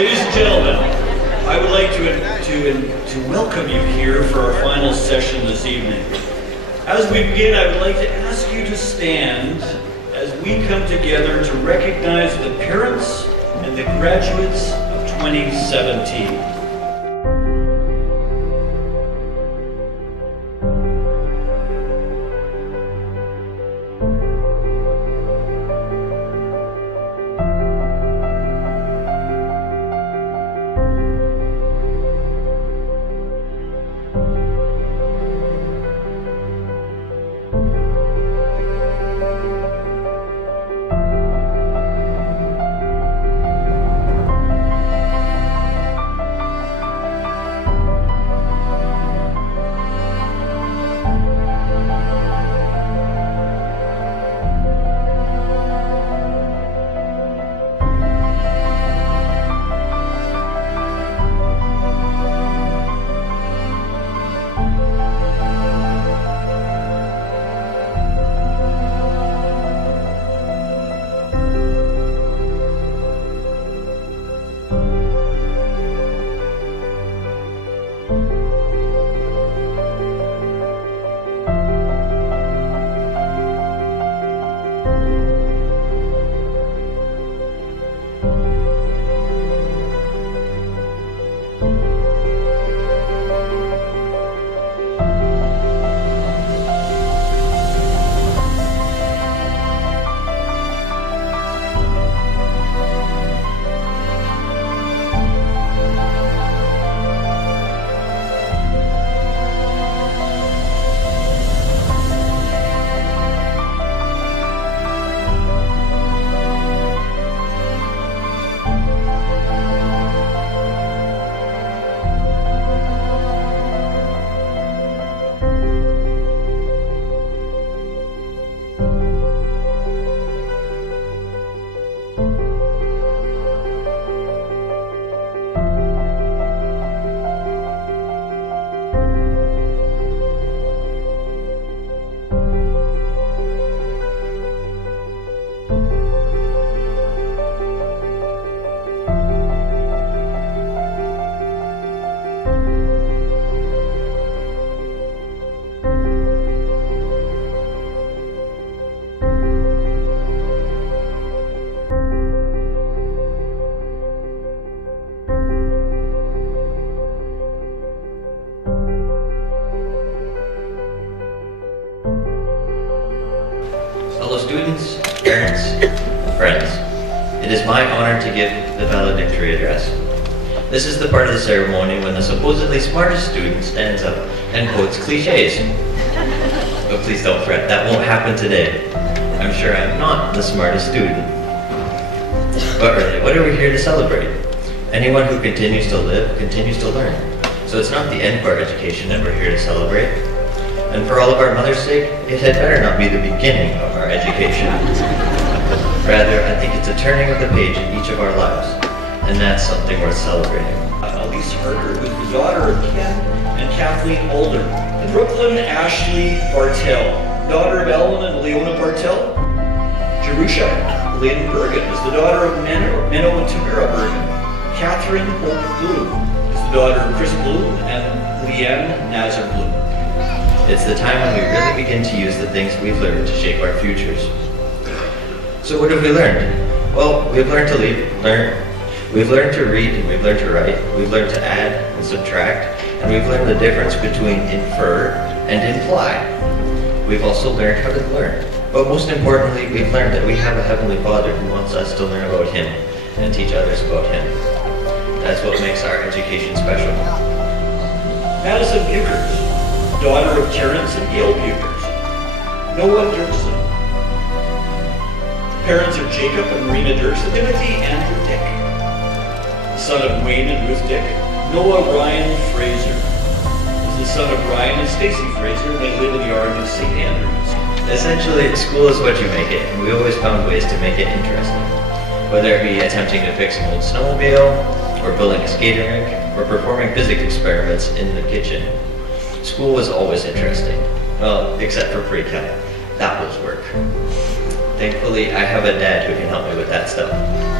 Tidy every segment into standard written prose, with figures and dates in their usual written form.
Ladies and gentlemen, I would like to welcome you here for our final session this evening. As we begin, I would like to ask you to stand as we come together to recognize the parents and the graduates of 2017. Fellow students, parents, and friends, it is my honor to give the valedictory address. This is the part of the ceremony when the supposedly smartest student stands up and quotes cliches. But please don't fret, that won't happen today. I'm sure I'm not the smartest student. But really, what are we here to celebrate? Anyone who continues to live continues to learn. So it's not the end of our education that we're here to celebrate. And for all of our mother's sake, it had better not be the beginning of our education. Rather, I think it's a turning of the page in each of our lives, and that's something worth celebrating. Elise Harder, who's the daughter of Ken and Kathleen Older. Brooklyn Ashley Bartell, daughter of Ellen and Leona Bartell. Jerusha Lynn Bergen is the daughter of Menno and Tamara Bergen. Catherine Hope Bloom is the daughter of Chris Bloom and Leanne Nazar Bloom. It's the time when we really begin to use the things we've learned to shape our futures. So what have we learned? Well, we've learned to learn. We've learned to read and we've learned to write. We've learned to add and subtract. And we've learned the difference between infer and imply. We've also learned how to learn. But most importantly, we've learned that we have a Heavenly Father who wants us to learn about Him and teach others about Him. That's what makes our education special. Madison Buchert, daughter of Terrence and Gail Buchert. Noah Dirksen, parents of Jacob and Marina Dirksen. Timothy Andrew Dick, son of Wayne and Ruth Dick. Noah Ryan Fraser is the son of Ryan and Stacy Fraser, and they live in the Yard of St. Andrews. Essentially, school is what you make it, and we always found ways to make it interesting. Whether it be attempting to fix an old snowmobile, or building a skating rink, or performing physics experiments in the kitchen. School was always interesting. Well, except for pre-calc. That was work. Thankfully, I have a dad who can help me with that stuff.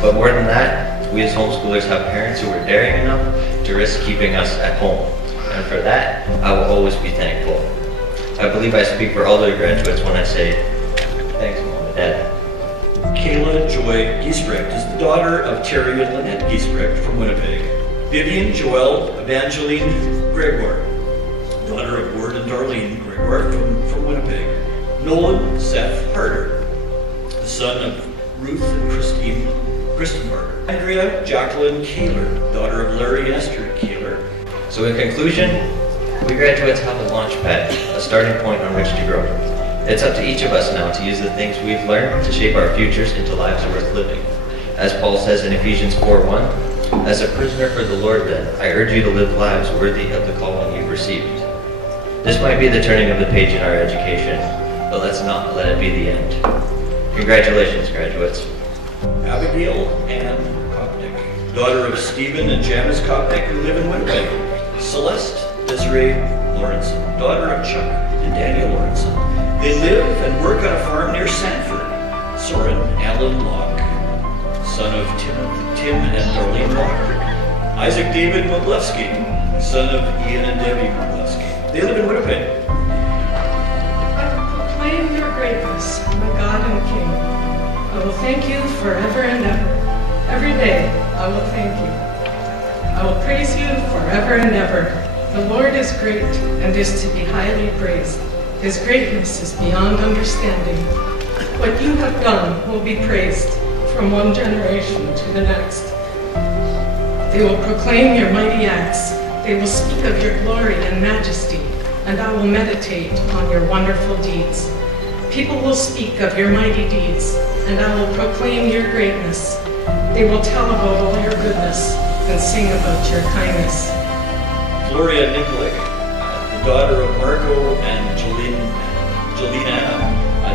But more than that, we as homeschoolers have parents who were daring enough to risk keeping us at home. And for that, I will always be thankful. I believe I speak for all the graduates when I say, thanks, Mom and Dad. Kayla Joy Giesbrecht is the daughter of Terry and Lynette Giesbrecht from Winnipeg. Vivian Joelle Evangeline Gregoire, daughter of Ward and Darlene Gregoire from Winnipeg. Nolan Seth Harder, the son of Ruth and Kristen Harder. Andrea Jacqueline Kaler, daughter of Larry and Esther Kaler. So in conclusion, we graduates have a launch pad, a starting point on which to grow. It's up to each of us now to use the things we've learned to shape our futures into lives worth living. As Paul says in Ephesians 4:1, as a prisoner for the Lord then, I urge you to live lives worthy of the calling you've received. This might be the turning of the page in our education, but let's not let it be the end. Congratulations, graduates. Abigail Ann Kopnick, daughter of Stephen and Janice Kopnick, who live in Winnipeg. Celeste Desiree Lawrenson, daughter of Chuck and Daniel Lawrenson. They live and work on a farm near Sanford. Soren Allen Locke, son of Tim and Darlene Locke. Isaac David Moglewski, son of Ian and Debbie Moglewski. They live in Winnipeg. Proclaim your greatness, my God and King. I will thank you forever and ever. Every day I will thank you. I will praise you forever and ever. The Lord is great and is to be highly praised. His greatness is beyond understanding. What you have done will be praised from one generation to the next. They will proclaim your mighty acts. They will speak of your glory and majesty, and I will meditate on your wonderful deeds. People will speak of your mighty deeds, and I will proclaim your greatness. They will tell about all your goodness and sing about your kindness. Gloria Nikolic, the daughter of Marco and Jelena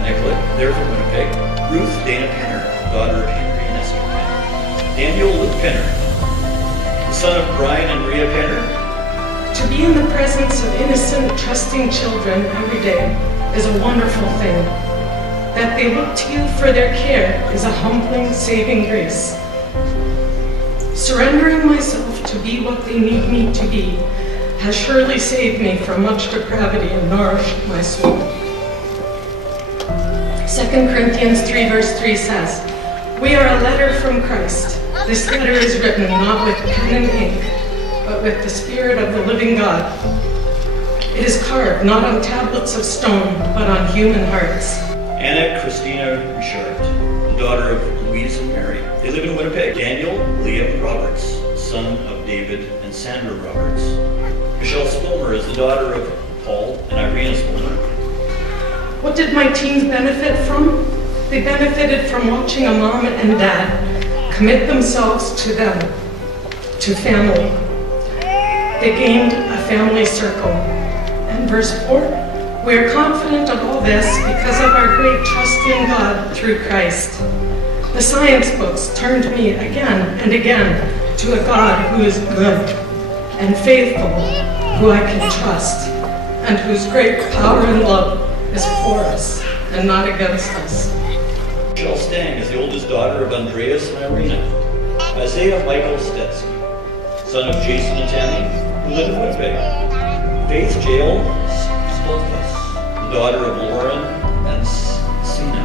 Nikolic, they're from Winnipeg. Ruth Dana Penner, daughter of Henry and Esther Penner. Daniel Luke Penner, the son of Brian and Rhea Penner. To be in the presence of innocent, trusting children every day is a wonderful thing. That they look to you for their care is a humbling, saving grace. Surrendering myself to be what they need me to be has surely saved me from much depravity and nourished my soul. 2 Corinthians 3 verse 3 says, we are a letter from Christ. This letter is written not with pen and ink, but with the Spirit of the living God. It is carved not on tablets of stone, but on human hearts. Anna Christina Richard, the daughter of Louise and Mary. They live in Winnipeg. Daniel Liam Roberts, son of David and Sandra Roberts. Michelle Spilmer is the daughter of Paul and Irina Spilmer. What did my teens benefit from? They benefited from watching a mom and dad commit themselves to them, to family. They gained a family circle. And verse 4, we are confident of all this because of our great trust in God through Christ. The science books turned me again and again to a God who is good and faithful, who I can trust, and whose great power and love is for us and not against us. Michelle Stang is the oldest daughter of Andreas and Irina. Isaiah Michael Stetsky, son of Jason and Tammy, who live in Winnipeg. Faith Jael Stoltzfus, the daughter of Lauren and Sina.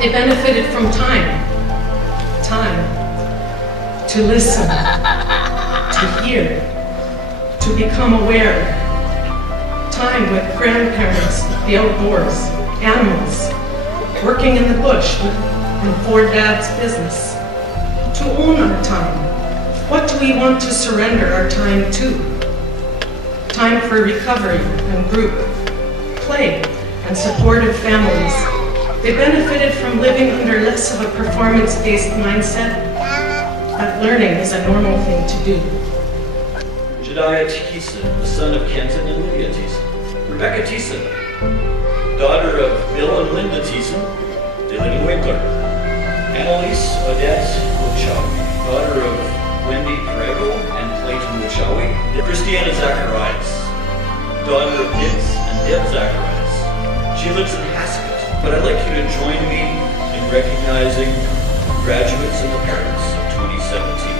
They benefited from time to listen, to hear, to become aware, time with grandparents, the outdoors, animals, working in the bush and for Dad's business, to own our time. What do we want to surrender our time to? Time for recovery and group, play, and supportive families. They benefited from living under less of a performance-based mindset, that learning is a normal thing to do. Jediah Thiessen, the son of Kenton and Lydia Thiessen. Rebecca Thiessen, daughter of Bill and Linda Thiessen. They live in Winkler. Annalise Odette Luchawi, daughter of Wendy Prego and Clayton Luchawi. Christiana Zacharias, daughter of Dibs and Deb Zacharias. She lives in Haskett. But I'd like you to join me in recognizing graduates and the parents of 2017.